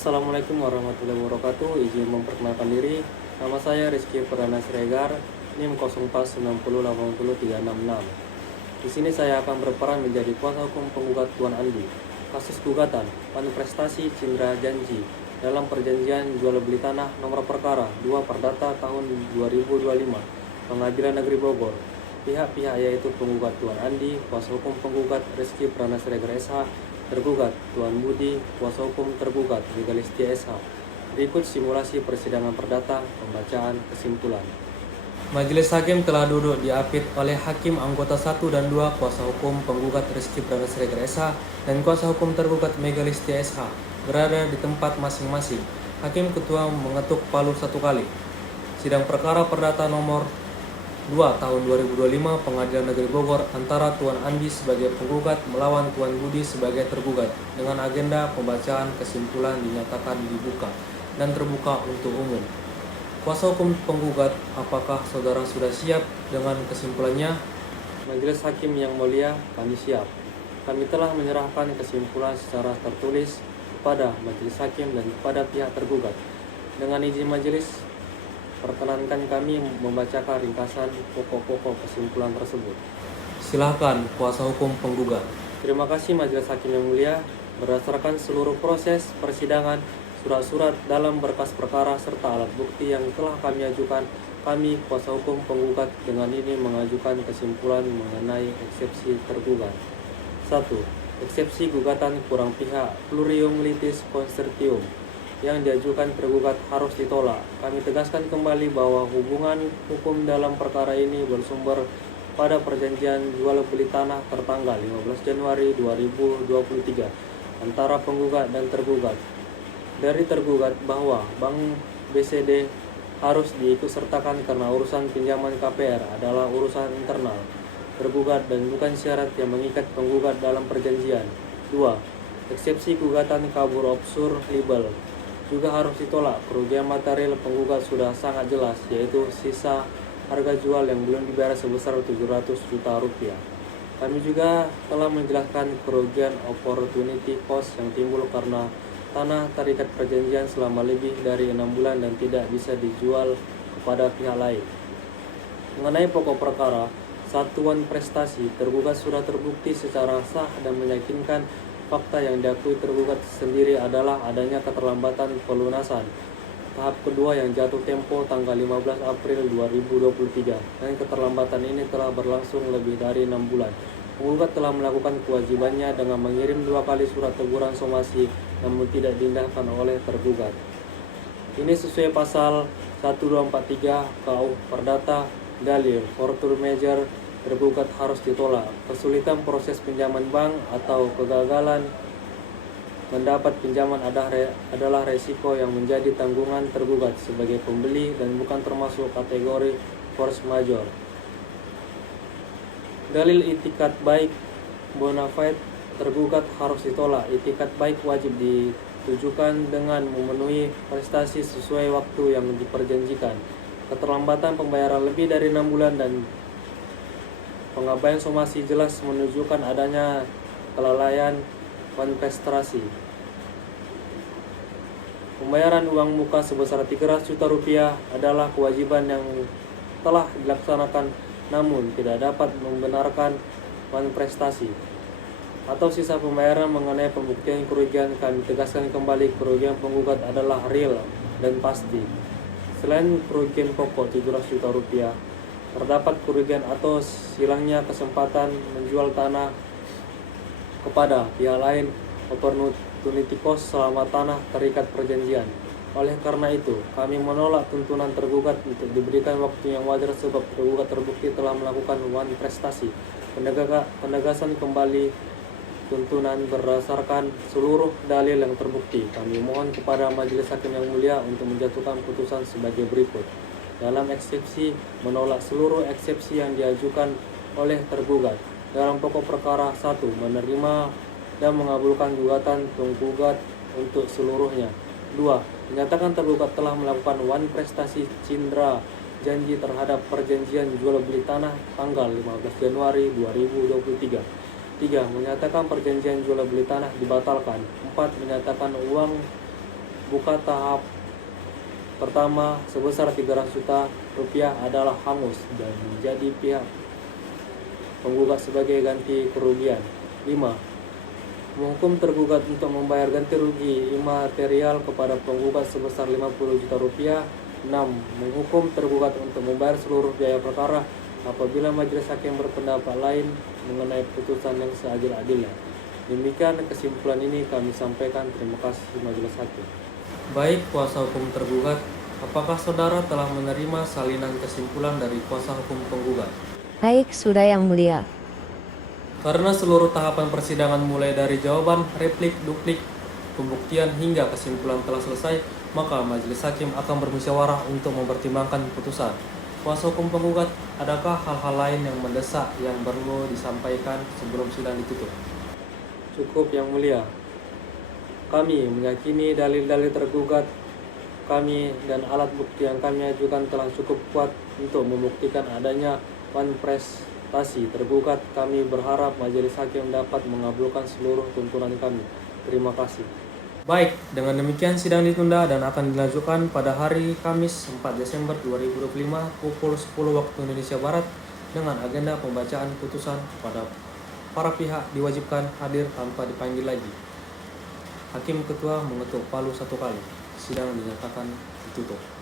Assalamualaikum warahmatullahi wabarakatuh. Izin memperkenalkan diri. Nama saya Rizky Perdana Siregar, NIM 0490800366. Di sini saya akan berperan menjadi kuasa hukum penggugat Tuan Andi. Kasus gugatan Wan Prestasi Cindra Janji dalam perjanjian jual beli tanah nomor perkara 2 Perdata tahun 2025, Pengadilan Negeri Bogor. Pihak-pihak yaitu penggugat Tuan Andi, kuasa hukum penggugat Rizky Perdana Siregar SH, tergugat Tuan Budi, kuasa hukum tergugat Legalistia SH. Berikut simulasi persidangan perdata, pembacaan kesimpulan. Majelis Hakim telah duduk diapit oleh Hakim anggota 1 dan 2 kuasa hukum penggugat Rizky Perdana Siregar SH dan kuasa hukum tergugat Legalistia SH berada di tempat masing-masing. Hakim Ketua mengetuk palu 1 kali. Sidang perkara perdata nomor 2 tahun 2025 Pengadilan Negeri Bogor antara Tuan Andi sebagai penggugat melawan Tuan Budi sebagai tergugat dengan agenda pembacaan kesimpulan dinyatakan dibuka dan terbuka untuk umum. Kuasa hukum penggugat, apakah saudara sudah siap dengan kesimpulannya? Majelis Hakim yang mulia, kami siap. Kami telah menyerahkan kesimpulan secara tertulis kepada Majelis Hakim dan kepada pihak tergugat. Dengan izin majelis, perkenankan kami membacakan ringkasan pokok-pokok kesimpulan tersebut. Silakan kuasa hukum penggugat. Terima kasih Majelis Hakim yang mulia. Berdasarkan seluruh proses persidangan, surat-surat dalam berkas perkara serta alat bukti yang telah kami ajukan, kami kuasa hukum penggugat dengan ini mengajukan kesimpulan mengenai eksepsi tergugat. 1. Eksepsi gugatan kurang pihak plurium litis consortium yang diajukan tergugat harus ditolak. Kami tegaskan kembali bahwa hubungan hukum dalam perkara ini bersumber pada perjanjian jual beli tanah tertanggal 15 Januari 2023 antara penggugat dan tergugat. Dari tergugat bahwa Bank BCD harus diikutsertakan karena urusan pinjaman KPR adalah urusan internal tergugat dan bukan syarat yang mengikat penggugat dalam perjanjian. 2. Eksepsi gugatan kabur obsur libel juga harus ditolak. Kerugian material penggugat sudah sangat jelas, yaitu sisa harga jual yang belum dibayar sebesar 700 juta rupiah. Kami juga telah menjelaskan kerugian opportunity cost yang timbul karena tanah terikat perjanjian selama lebih dari 6 bulan dan tidak bisa dijual kepada pihak lain. Mengenai pokok perkara, satuan prestasi tergugat sudah terbukti secara sah dan meyakinkan. Fakta yang diakui tergugat sendiri adalah adanya keterlambatan pelunasan tahap kedua yang jatuh tempo tanggal 15 April 2023 dan keterlambatan ini telah berlangsung lebih dari 6 bulan. Penggugat telah melakukan kewajibannya dengan mengirim 2 kali surat teguran somasi namun tidak diindahkan oleh tergugat. Ini sesuai pasal 1243 KUH Perdata. Dalil fortur major tergugat harus ditolak. Kesulitan proses pinjaman bank atau kegagalan mendapat pinjaman adalah resiko yang menjadi tanggungan tergugat sebagai pembeli dan bukan termasuk kategori force majeure. Dalil itikat baik bona fide tergugat harus ditolak. Itikat baik wajib ditujukan dengan memenuhi prestasi sesuai waktu yang diperjanjikan. Keterlambatan pembayaran lebih dari 6 bulan dan pengabaian somasi jelas menunjukkan adanya kelalaian konsentrasi. Pembayaran uang muka sebesar 300 juta rupiah adalah kewajiban yang telah dilaksanakan namun tidak dapat membenarkan prestasi atau sisa pembayaran. Mengenai pembuktian kerugian, kami tegaskan kembali kerugian penggugat adalah real dan pasti. Selain kerugian pokok 700 juta rupiah, terdapat kerugian atau hilangnya kesempatan menjual tanah kepada pihak lain opportunity cost selama tanah terikat perjanjian. Oleh karena itu, kami menolak tuntunan tergugat untuk diberikan waktu yang wajar sebab tergugat terbukti telah melakukan prestasi. Penegasan kembali tuntunan berdasarkan seluruh dalil yang terbukti. Kami mohon kepada Majelis Hakim yang mulia untuk menjatuhkan putusan sebagai berikut. Dalam eksepsi, menolak seluruh eksepsi yang diajukan oleh tergugat. Dalam pokok perkara 1, menerima dan mengabulkan gugatan penggugat untuk seluruhnya. 2. Menyatakan tergugat telah melakukan prestasi cindra janji terhadap perjanjian jual beli tanah tanggal 15 Januari 2023. 3. Menyatakan perjanjian jual beli tanah dibatalkan. 4. Menyatakan uang buka tahap pertama sebesar 300 juta rupiah adalah hangus dan menjadi pihak penggugat sebagai ganti kerugian. 5. Menghukum tergugat untuk membayar ganti rugi imaterial kepada penggugat sebesar 50 juta rupiah. 6. Menghukum tergugat untuk membayar seluruh biaya perkara apabila majelis hakim berpendapat lain mengenai putusan yang seadil-adilnya. Demikian kesimpulan ini kami sampaikan. Terima kasih majelis hakim. Baik kuasa hukum tergugat, apakah saudara telah menerima salinan kesimpulan dari kuasa hukum penggugat? Baik, sudah yang mulia. Karena seluruh tahapan persidangan mulai dari jawaban, replik, duplik, pembuktian hingga kesimpulan telah selesai, maka majelis hakim akan bermusyawarah untuk mempertimbangkan putusan. Kuasa hukum penggugat, adakah hal-hal lain yang mendesak yang perlu disampaikan sebelum sidang ditutup? Cukup yang mulia. Kami meyakini dalil-dalil tergugat kami dan alat bukti yang kami ajukan telah cukup kuat untuk membuktikan adanya prestasi tergugat. Kami berharap majelis hakim dapat mengabulkan seluruh tuntunan kami. Terima kasih. Baik, dengan demikian sidang ditunda dan akan dilanjutkan pada hari Kamis 4 Desember 2025 pukul 10 waktu Indonesia Barat dengan agenda pembacaan putusan pada para pihak diwajibkan hadir tanpa dipanggil lagi. Hakim Ketua mengetuk palu 1 kali. Sidang dinyatakan ditutup.